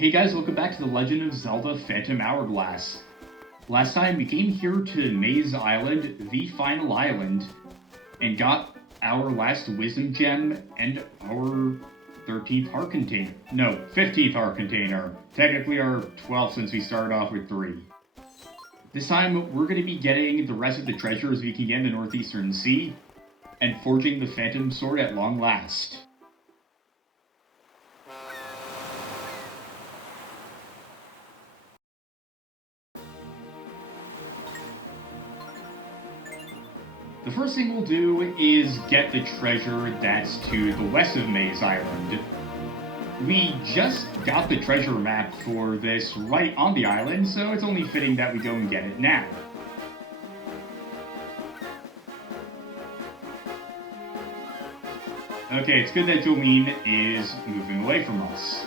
Hey guys, welcome back to The Legend of Zelda Phantom Hourglass. Last time we came here to Maze Island, the final island, and got our last Wisdom Gem and our 13th heart container. No, 15th heart container. Technically our 12th since we started off with 3. This time we're going to be getting the rest of the treasures we can get in the Northeastern Sea, and forging the Phantom Sword at long last. The first thing we'll do is get the treasure that's to the west of Maze Island. We just got the treasure map for this right on the island, so it's only fitting that we go and get it now. Okay, it's good that Jolene is moving away from us.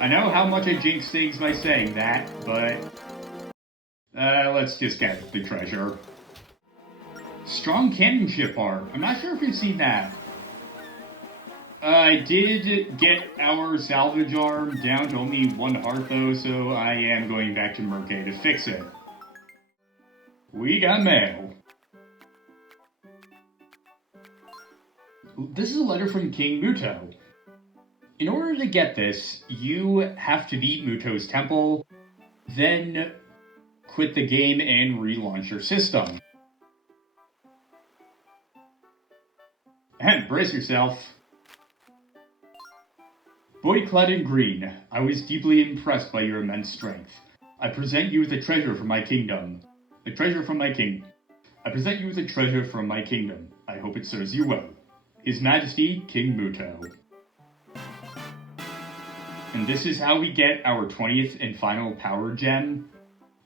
I know how much I jinx things by saying that, but let's just get the treasure. Strong cannon ship art. I'm not sure if you've seen that. I did get our salvage arm down to only 1 heart though, so I am going back to Merkay to fix it. We got mail. This is a letter from King Muto. In order to get this, you have to beat Muto's temple, then quit the game and relaunch your system. And brace yourself. Boy clad in green, I was deeply impressed by your immense strength. I present you with a treasure from my kingdom. A treasure from my king. I present you with a treasure from my kingdom. I hope it serves you well. His Majesty, King Muto. And this is how we get our 20th and final power gem,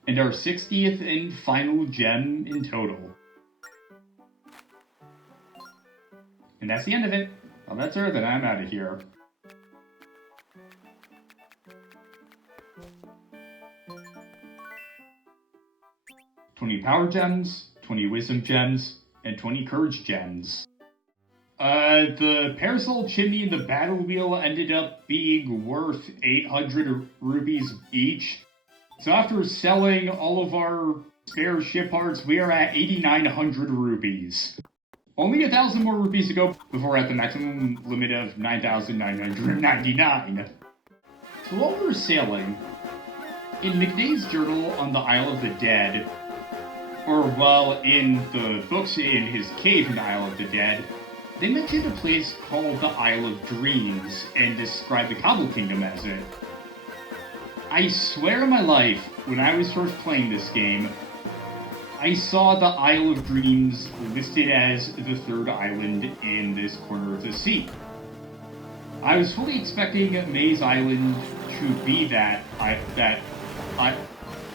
and our 60th and final gem in total. And that's the end of it. Well, that's her, then I'm out of here. $20 power gems, 20 wisdom gems, and 20 courage gems. The parasol chimney and the battle wheel ended up being worth 800 rupees each. So after selling all of our spare ship parts, we are at 8,900 rupees. Only 1,000 more rupees to go before we're at the maximum limit of 9,999. So while we were sailing, in McNay's journal on the Isle of the Dead, or well, in the books in his cave in the Isle of the Dead, they mentioned a place called the Isle of Dreams and described the Cobble Kingdom as it. I swear on my life, when I was first playing this game, I saw the Isle of Dreams listed as the 3rd island in this corner of the sea. I was fully expecting Maze Island to be I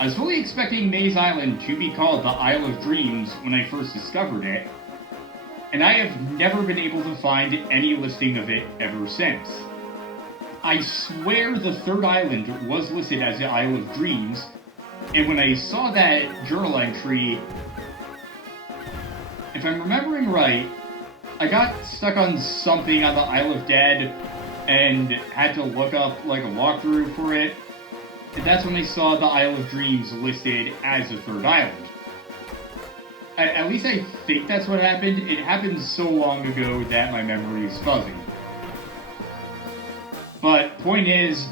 was fully expecting Maze Island to be called the Isle of Dreams when I first discovered it, and I have never been able to find any listing of it ever since. I swear the 3rd island was listed as the Isle of Dreams, and when I saw that journal entry, if I'm remembering right, I got stuck on something on the Isle of Dead and had to look up like a walkthrough for it, and that's when I saw the Isle of Dreams listed as the 3rd island. At least I think that's what happened. It happened so long ago that my memory is fuzzy. But point is,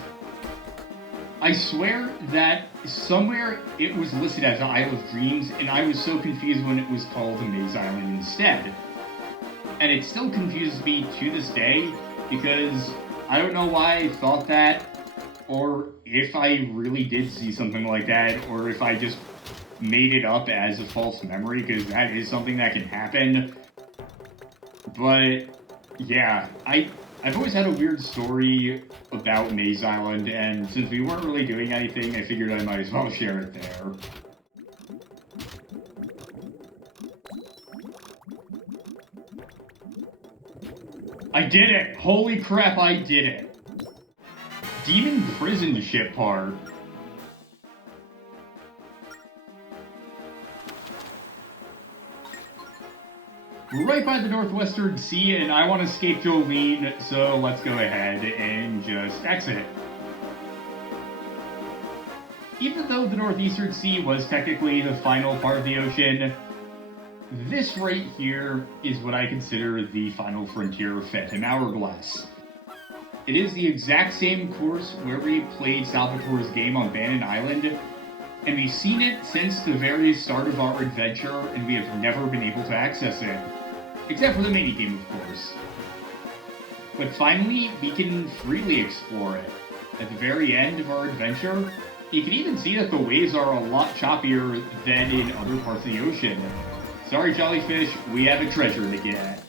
I swear that somewhere it was listed as the Isle of Dreams, and I was so confused when it was called the Maze Island instead. And it still confuses me to this day, because I don't know why I thought that, or if I really did see something like that, or if I just made it up as a false memory, because that is something that can happen. But yeah, I've always had a weird story about Maze Island, and since we weren't really doing anything, I figured I might as well share it there. I did it! Holy crap, I did it! Demon Prison ship part. We're right by the Northwestern Sea, and I want to escape Jolene, so let's go ahead and just exit. Even though the Northeastern Sea was technically the final part of the ocean, this right here is what I consider the final frontier of Phantom Hourglass. It is the exact same course where we played Salvatore's game on Bannon Island, and we've seen it since the very start of our adventure, and we have never been able to access it. Except for the minigame, of course. But finally, we can freely explore it. At the very end of our adventure, you can even see that the waves are a lot choppier than in other parts of the ocean. Sorry, Jellyfish, we have a treasure to get.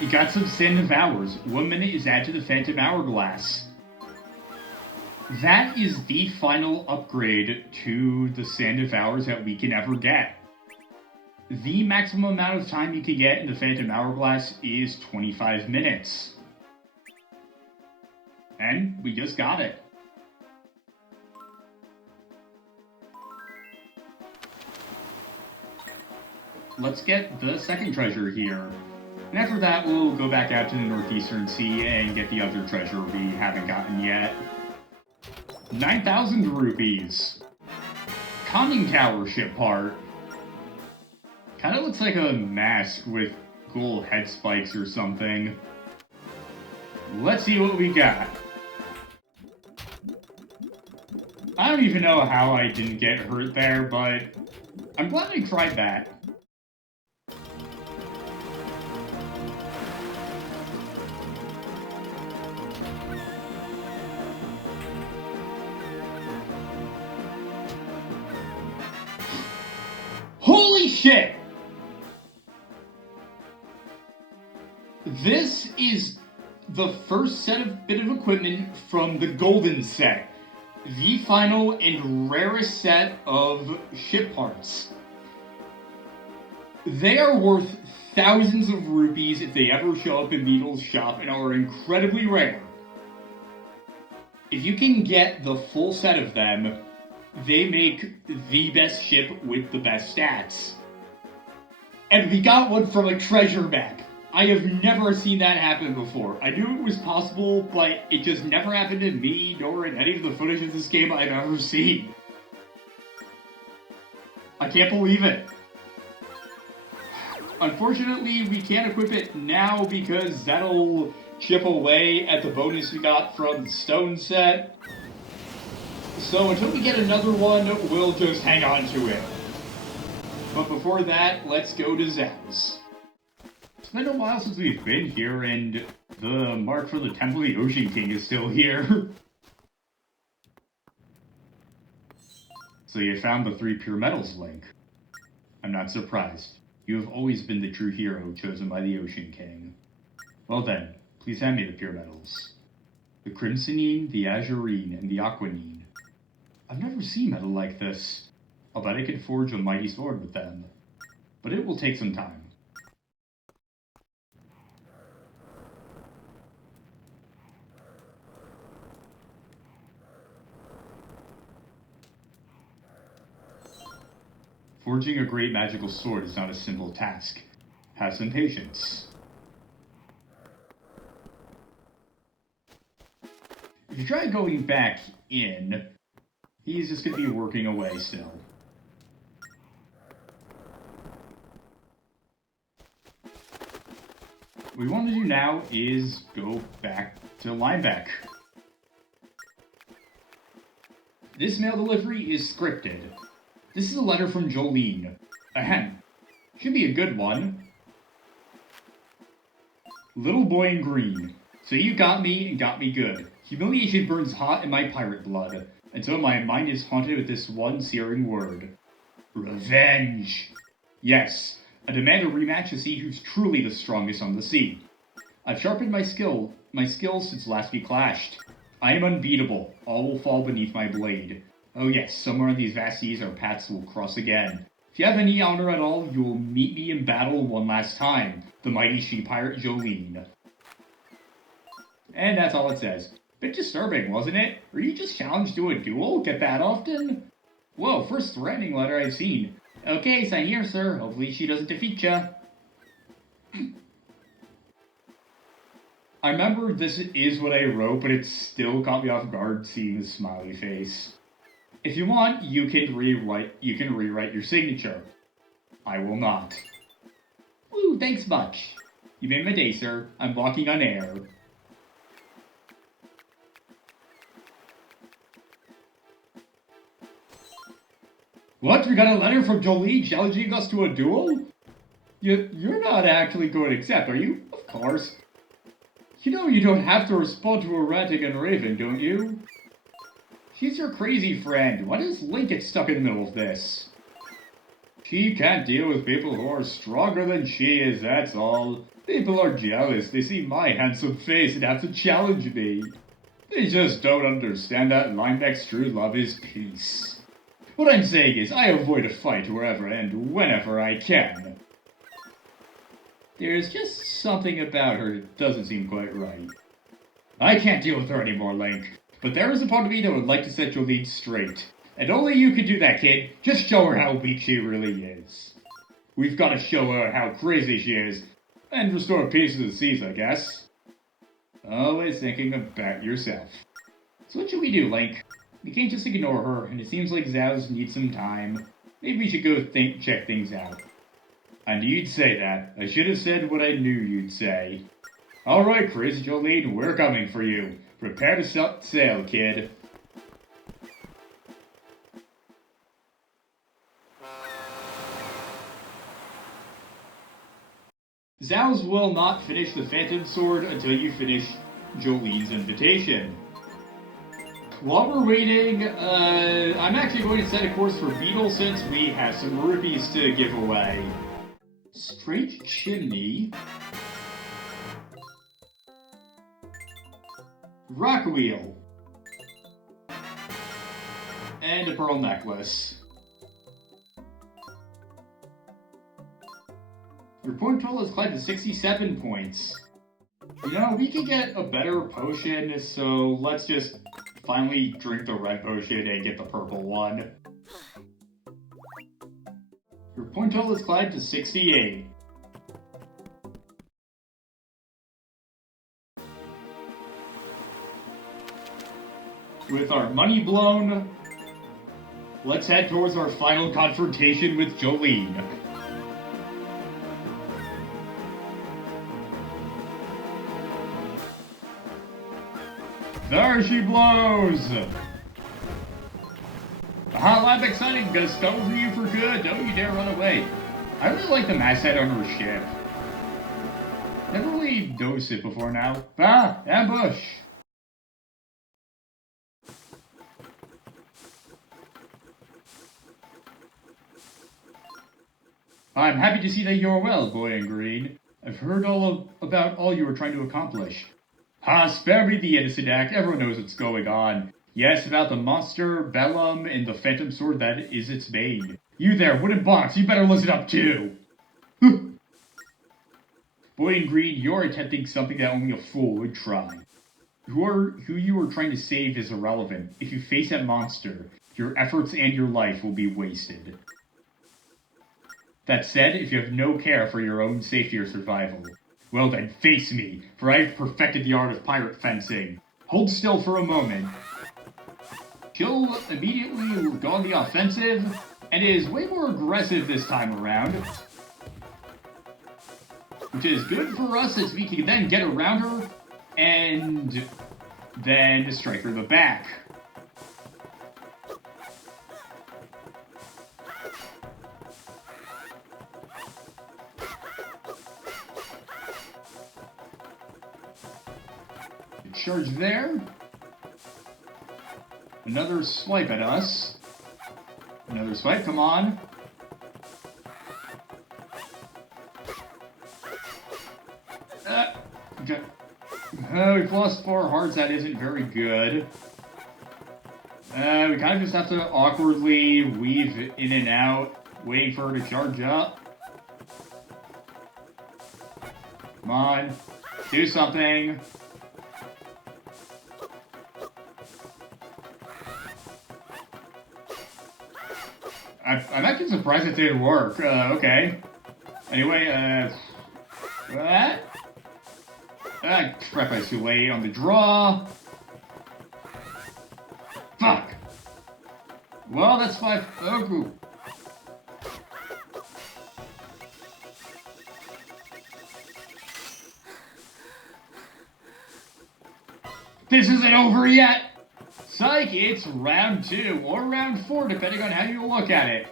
You got some Sand of Hours. 1 minute is added to the Phantom Hourglass. That is the final upgrade to the Sand of Hours that we can ever get. The maximum amount of time you can get in the Phantom Hourglass is 25 minutes. And we just got it. Let's get the second treasure here. And after that, we'll go back out to the Northeastern Sea and get the other treasure we haven't gotten yet. 9,000 rupees. Conning Tower ship part. Kind of looks like a mask with gold head spikes or something. Let's see what we got. I don't even know how I didn't get hurt there, but I'm glad I tried that. Holy shit! This is the first set of bit of equipment from the Golden set. The final and rarest set of ship parts. They are worth thousands of rupees if they ever show up in Beetle's shop and are incredibly rare. If you can get the full set of them, they make the best ship with the best stats. And we got one from a treasure map. I have never seen that happen before. I knew it was possible, but it just never happened to me, nor in any of the footage of this game I've ever seen. I can't believe it. Unfortunately, we can't equip it now because that'll chip away at the bonus we got from the Stone set. So until we get another one, we'll just hang on to it. But before that, let's go to Zelda's. It's been a while since we've been here, and the mark for the Temple of the Ocean King is still here. So you found the 3 pure metals link. I'm not surprised. You have always been the true hero chosen by the Ocean King. Well then, please hand me the pure metals. The crimsonine, the azurine, and the aquanine. I've never seen metal like this. I'll bet I could forge a mighty sword with them. But it will take some time. Forging a great magical sword is not a simple task. Have some patience. If you try going back in, he's just going to be working away still. What we want to do now is go back to Lineback. This mail delivery is scripted. This is a letter from Jolene. Ahem. Should be a good one. Little boy in green. So you got me and got me good. Humiliation burns hot in my pirate blood, until my mind is haunted with this one searing word. Revenge. Yes, I demand a rematch to see who's truly the strongest on the sea. I've sharpened my skills since last we clashed. I am unbeatable. All will fall beneath my blade. Oh yes, somewhere in these vast seas our paths will cross again. If you have any honor at all, you will meet me in battle one last time. The mighty she-pirate Jolene. And that's all it says. Bit disturbing, wasn't it? Were you just challenged to a duel? Get that often? Whoa, first threatening letter I've seen. Okay, sign here, sir. Hopefully she doesn't defeat ya. I remember this is what I wrote, but it still caught me off guard seeing the smiley face. If you want, you can rewrite your signature. I will not. Ooh, thanks much. You made my day, sir. I'm walking on air. What? We got a letter from Jolie challenging us to a duel? You're not actually going to accept, are you? Of course. You know you don't have to respond to a ranting and raving, don't you? She's your crazy friend. Why does Link get stuck in the middle of this? She can't deal with people who are stronger than she is, that's all. People are jealous. They see my handsome face and have to challenge me. They just don't understand that Linebec's true love is peace. What I'm saying is, I avoid a fight wherever and whenever I can. There's just something about her that doesn't seem quite right. I can't deal with her anymore, Link. But there is a part of me that would like to set your lead straight. And only you can do that, kid. Just show her how weak she really is. We've got to show her how crazy she is. And restore peace to the seas, I guess. Always thinking about yourself. So what should we do, Link? We can't just ignore her, and it seems like Zhao's needs some time. Maybe we should go check things out. I knew you'd say that. I should have said what I knew you'd say. Alright, Crazy Jolene, we're coming for you. Prepare to sail, kid. Zhao's will not finish the Phantom Sword until you finish Jolene's invitation. While we're waiting, I'm actually going to set a course for Beetle since we have some rupees to give away. Straight chimney. Rock wheel. And a pearl necklace. Your point total is climbed to 67 points. You know, we could get a better potion, so let's just finally drink the red potion and get the purple one. Your point total is climbed to 68. With our money blown, let's head towards our final confrontation with Jolene. There she blows! The hotline exciting, gonna start over you for good, don't you dare run away. I really like the masthead on her ship. Never really noticed it before now. Ah, ambush! I'm happy to see that you're well, boy in green. I've heard about all you were trying to accomplish. Ah, spare me the innocent act. Everyone knows what's going on. Yes, about the monster, Bellum, and the Phantom Sword that is its bane. You there, wooden box, you better listen up too! Boy in green, you're attempting something that only a fool would try. Who you are trying to save is irrelevant. If you face that monster, your efforts and your life will be wasted. That said, if you have no care for your own safety or survival, well then, face me, for I have perfected the art of pirate fencing. Hold still for a moment. She'll immediately go on the offensive, and is way more aggressive this time around. Which is good for us, as we can then get around her, and then strike her in the back. Charge there. Another swipe at us. Another swipe, come on. Okay. We've lost 4 hearts, that isn't very good. We kind of just have to awkwardly weave in and out, waiting for her to charge up. Come on, do something. I'm actually surprised it didn't work. Okay. Anyway, what? Crap, I was too late on the draw. Fuck! Well, that's 5. Oh, cool. This isn't over yet! Psych, it's round 2, or round 4, depending on how you look at it.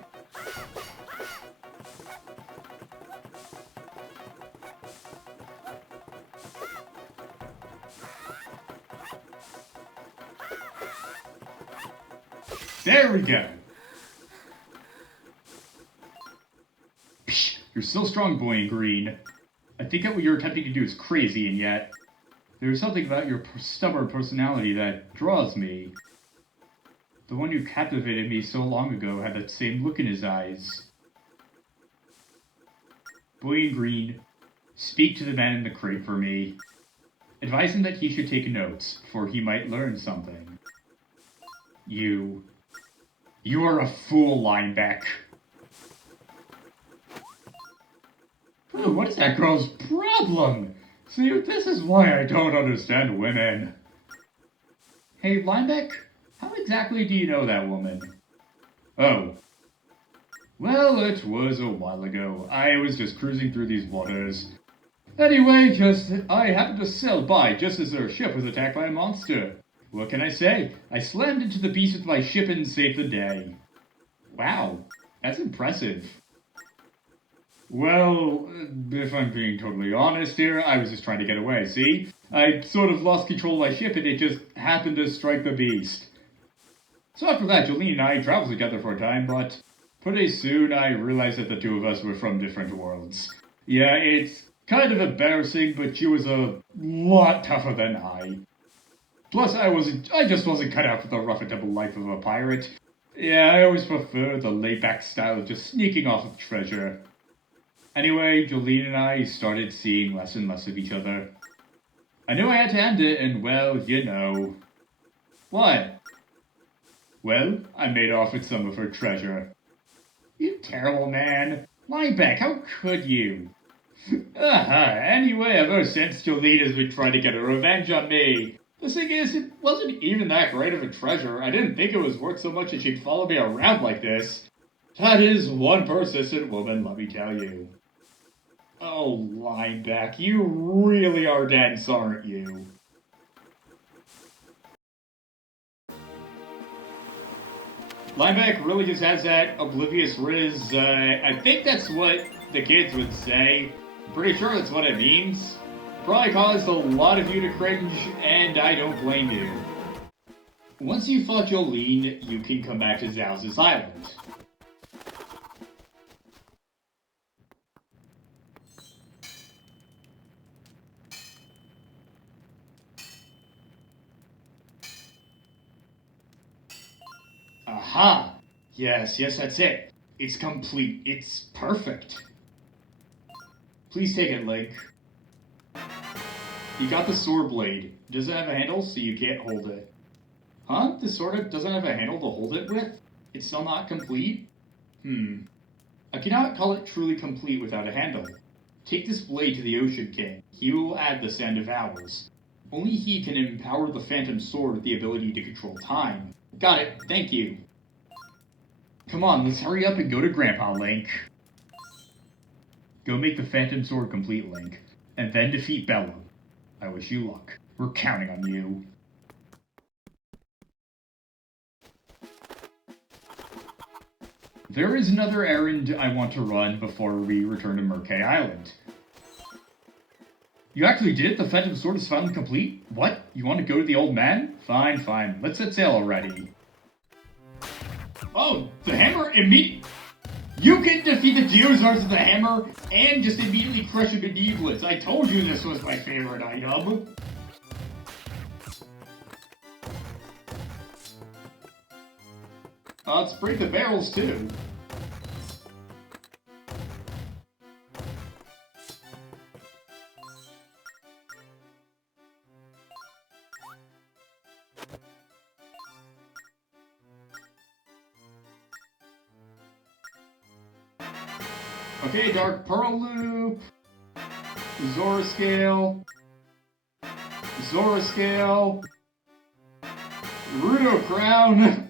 There we go. Psh, you're so strong, boy in green. I think that what you're attempting to do is crazy, and yet there's something about your stubborn personality that draws me. The one who captivated me so long ago had that same look in his eyes. Boy in green, speak to the man in the crate for me. Advise him that he should take notes, for he might learn something. You are a fool, Lineback. Ooh, what is that girl's problem? See, this is why I don't understand women. Hey, Lineback, how exactly do you know that woman? Oh. Well, it was a while ago. I was just cruising through these waters. Anyway, I happened to sail by just as their ship was attacked by a monster. What can I say? I slammed into the beast with my ship and saved the day. Wow, that's impressive. Well, if I'm being totally honest here, I was just trying to get away, see? I sort of lost control of my ship and it just happened to strike the beast. So after that, Jolene and I traveled together for a time, but pretty soon I realized that the two of us were from different worlds. Yeah, it's kind of embarrassing, but she was a lot tougher than I. Plus, I just wasn't cut out for the rough and tumble life of a pirate. Yeah, I always prefer the laid-back style of just sneaking off with treasure. Anyway, Jolene and I started seeing less and less of each other. I knew I had to end it, and well, you know. What? Well, I made off with some of her treasure. You terrible man. Lineback, how could you? Anyway, ever since Jolene has been trying to get her revenge on me. The thing is, it wasn't even that great of a treasure. I didn't think it was worth so much that she'd follow me around like this. That is one persistent woman, let me tell you. Oh, Lineback, you really are dense, aren't you? Lineback really just has that oblivious riz. I think that's what the kids would say. Pretty sure that's what it means. Probably caused a lot of you to cringe, and I don't blame you. Once you fought Jolene, you can come back to Zhao's island. Aha! Yes, that's it. It's complete. It's perfect. Please take it, Link. You got the sword blade. Does it have a handle so you can't hold it? Huh? The sword doesn't have a handle to hold it with? It's still not complete? I cannot call it truly complete without a handle. Take this blade to the Ocean King. He will add the Sand of Hours. Only he can empower the Phantom Sword with the ability to control time. Got it. Thank you. Come on, let's hurry up and go to Grandpa, Link. Go make the Phantom Sword complete, Link. And then defeat Bella. I wish you luck. We're counting on you. There is another errand I want to run before we return to Murkay Island. You actually did it? The Phantom Sword is finally complete? What? You want to go to the old man? Fine. Let's set sail already. Oh, the hammer immediately... You can defeat the Geozards with the hammer and just immediately crush a Benevolence. I told you this was my favorite item. Let's break the barrels too. Okay, Dark Pearl Loop. Zora Scale. Zora Scale. Rudo Crown.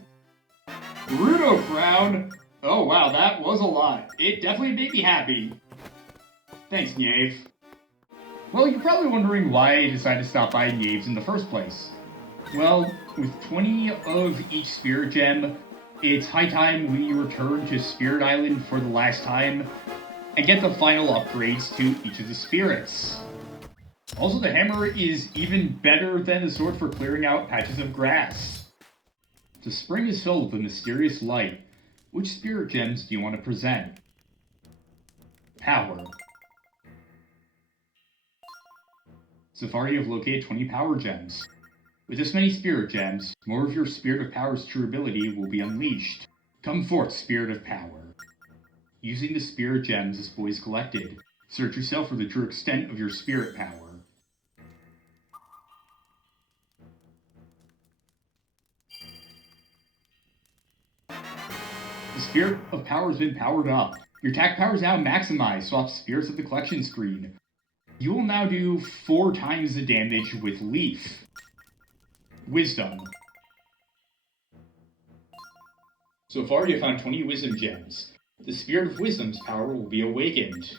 Rudo Crown. Oh wow, that was a lot. It definitely made me happy. Thanks, Knave. Well, you're probably wondering why I decided to stop by Knave's in the first place. Well, with 20 of each Spirit Gem, it's high time we return to Spirit Island for the last time and get the final upgrades to each of the spirits. Also, the hammer is even better than the sword for clearing out patches of grass. The spring is filled with a mysterious light. Which Spirit Gems do you want to present? Power. So far you have located 20 Power Gems. With this many Spirit Gems, more of your Spirit of Power's true ability will be unleashed. Come forth, Spirit of Power. Using the Spirit Gems this boy's collected, search yourself for the true extent of your Spirit Power. The Spirit of Power has been powered up. Your attack power is now maximized, swap spirits at the collection screen. You will now do 4 times the damage with Leaf. Wisdom. So far you have found 20 Wisdom Gems. The Spirit of Wisdom's power will be awakened.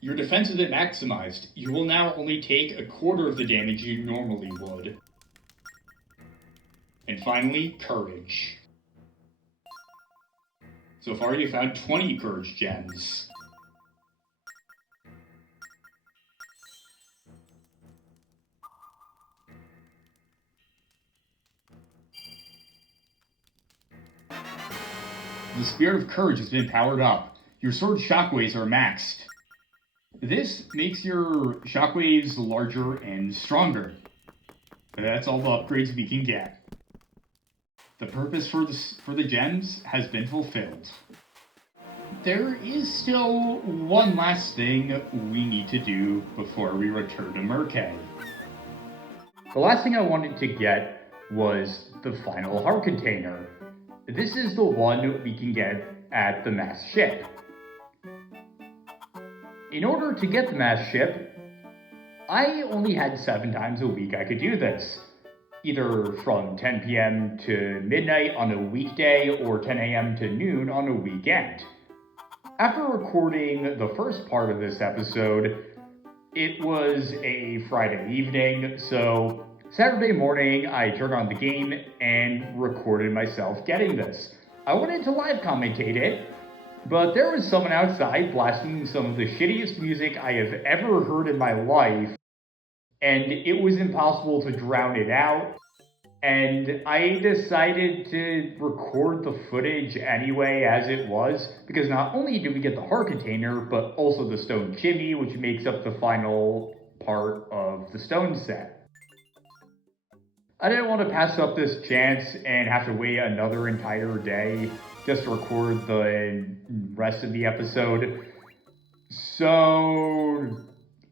Your defense has been maximized. You will now only take a quarter of the damage you normally would. And finally, Courage. So far you found 20 Courage Gems. The Spirit of Courage has been powered up. Your sword shockwaves are maxed. This makes your shockwaves larger and stronger. That's all the upgrades we can get. The purpose for the gems has been fulfilled. There is still one last thing we need to do before we return to Murkay. The last thing I wanted to get was the final heart container. This is the one we can get at the mass ship. In order to get the mass ship, I only had 7 times a week I could do this. Either from 10 p.m. to midnight on a weekday or 10 a.m. to noon on a weekend. After recording the first part of this episode, it was a Friday evening, so Saturday morning I turned on the game and recorded myself getting this. I wanted to live commentate it, but there was someone outside blasting some of the shittiest music I have ever heard in my life, and it was impossible to drown it out. And I decided to record the footage anyway as it was, because not only did we get the heart container, but also the stone chimney, which makes up the final part of the stone set. I didn't want to pass up this chance and have to wait another entire day just to record the rest of the episode. So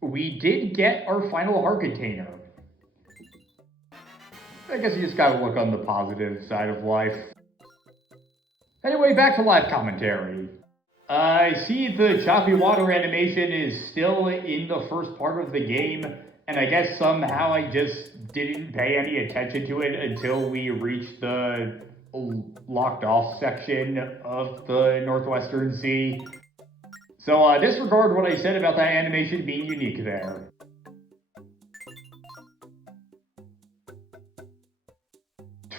we did get our final heart container. I guess you just gotta look on the positive side of life. Anyway, back to live commentary. I see the choppy water animation is still in the first part of the game, and I guess somehow I just didn't pay any attention to it until we reached the locked off section of the Northwestern Sea. So disregard what I said about that animation being unique there.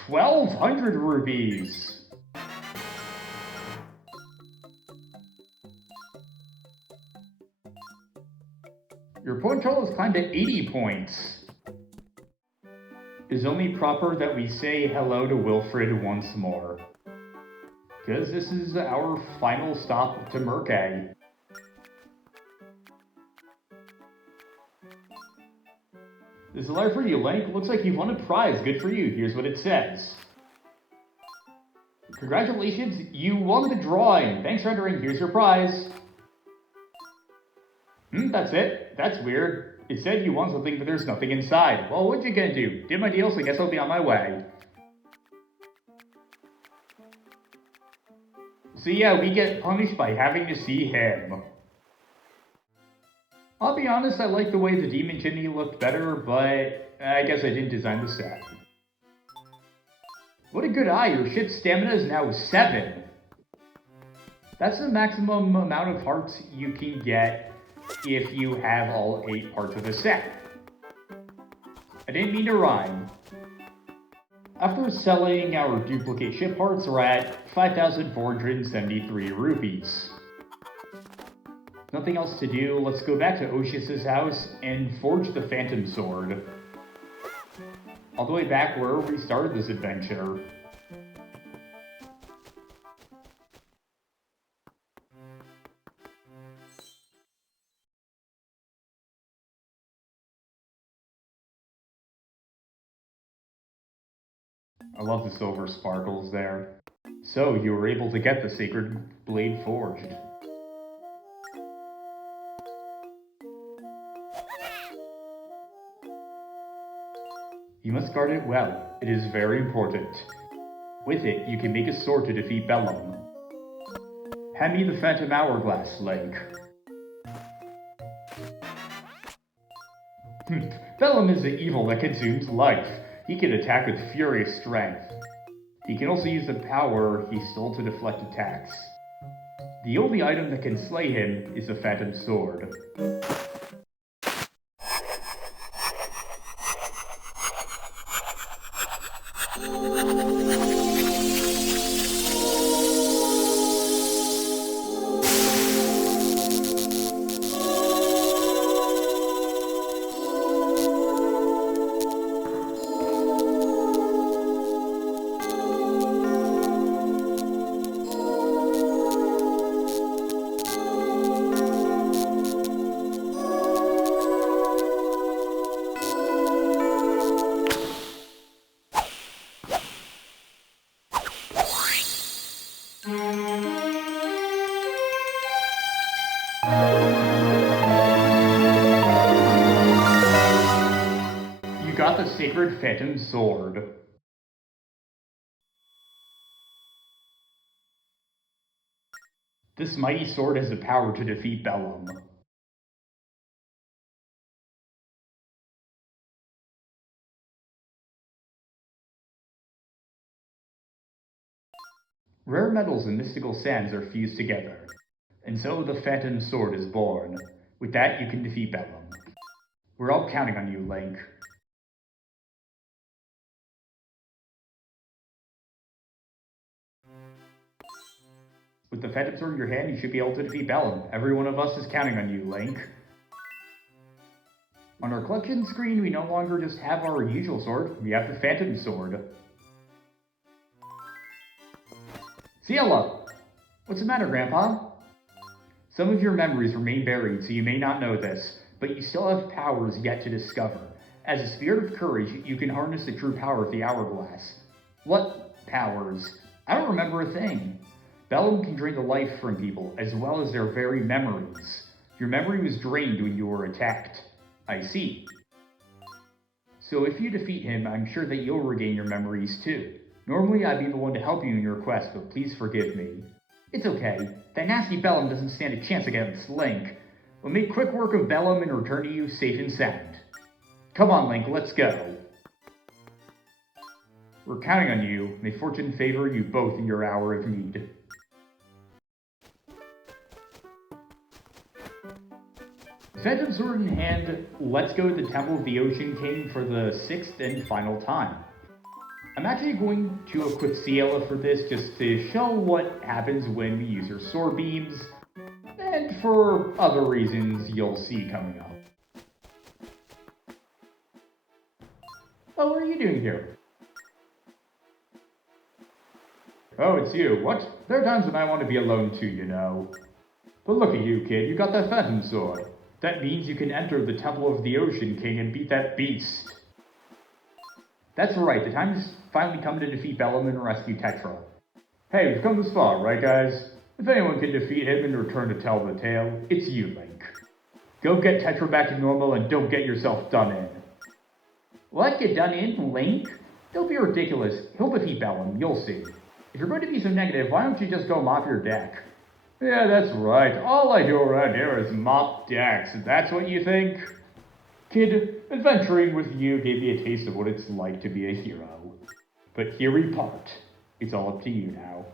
1,200 rupees! Your point total has climbed to 80 points. It is only proper that we say hello to Wilfred once more. Because this is our final stop to Murkay. This is a letter for you, Link. Looks like you've won a prize. Good for you. Here's what it says. Congratulations, you won the drawing. Thanks for entering. Here's your prize. That's it? That's weird. It said you want something, but there's nothing inside. Well, what you gonna do? Did my deal, so I guess I'll be on my way. So yeah, we get punished by having to see him. I'll be honest, I like the way the Demon Chimney looked better, but I guess I didn't design the set. What a good eye, your ship's stamina is now 7. That's the maximum amount of hearts you can get if you have all 8 parts of the set. I didn't mean to rhyme. After selling our duplicate ship parts, we're at 5,473 rupees. Nothing else to do, let's go back to Oceus's house and forge the Phantom Sword. All the way back where we started this adventure. I love the silver sparkles there. So, you were able to get the Sacred Blade forged. You must guard it well. It is very important. With it, you can make a sword to defeat Bellum. Hand me the Phantom Hourglass, Link. Bellum is the evil that consumes life. He can attack with furious strength. He can also use the power he stole to deflect attacks. The only item that can slay him is the Phantom Sword. Got the Sacred Phantom Sword. This mighty sword has the power to defeat Bellum. Rare metals and mystical sands are fused together, and so the Phantom Sword is born. With that, you can defeat Bellum. We're all counting on you, Link. With the Phantom Sword in your hand, you should be able to defeat Bellum. Every one of us is counting on you, Link. On our collection screen, we no longer just have our usual sword, we have the Phantom Sword. Ciela! What's the matter, Grandpa? Some of your memories remain buried, so you may not know this, but you still have powers yet to discover. As a spirit of courage, you can harness the true power of the Hourglass. What powers? I don't remember a thing. Bellum can drain the life from people, as well as their very memories. Your memory was drained when you were attacked. I see. So if you defeat him, I'm sure that you'll regain your memories too. Normally I'd be the one to help you in your quest, but please forgive me. It's okay. That nasty Bellum doesn't stand a chance against Link. We'll make quick work of Bellum and return to you safe and sound. Come on, Link, let's go. We're counting on you. May fortune favor you both in your hour of need. Phantom Sword in hand, let's go to the Temple of the Ocean King for the 6th and final time. I'm actually going to equip Ciela for this just to show what happens when we use her sword beams, and for other reasons you'll see coming up. Oh, what are you doing here? Oh, it's you. What? There are times when I want to be alone too, you know. But look at you, kid. You got that Phantom Sword. That means you can enter the Temple of the Ocean King and beat that beast. That's right, the time has finally come to defeat Bellum and rescue Tetra. Hey, we've come this far, right guys? If anyone can defeat him and return to tell the tale, it's you, Link. Go get Tetra back to normal and don't get yourself done in. What, get done in, Link? Don't be ridiculous. He'll defeat Bellum, you'll see. If you're going to be so negative, why don't you just go mop your deck? Yeah, that's right. All I do around here is mop decks. That's what you think? Kid, adventuring with you gave me a taste of what it's like to be a hero. But here we part. It's all up to you now.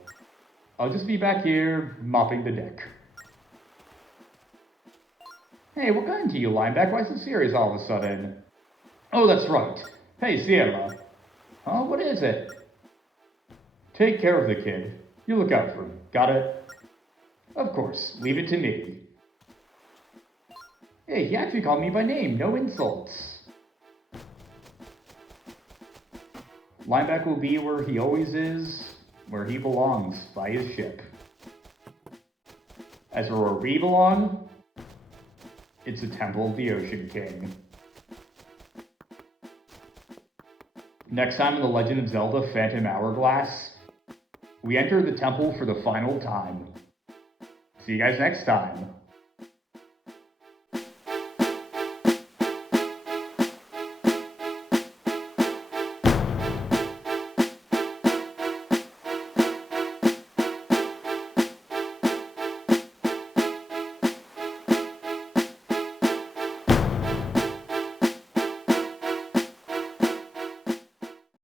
I'll just be back here, mopping the deck. Hey, what got into you, Lineback? Why so serious all of a sudden? Oh, that's right. Hey, Sierra. Huh, what is it? Take care of the kid. You look out for him. Got it? Of course. Leave it to me. Hey, he actually called me by name. No insults. Lineback will be where he always is, where he belongs, by his ship. As for where we belong, it's the Temple of the Ocean King. Next time in The Legend of Zelda Phantom Hourglass, we enter the temple for the final time. See you guys next time.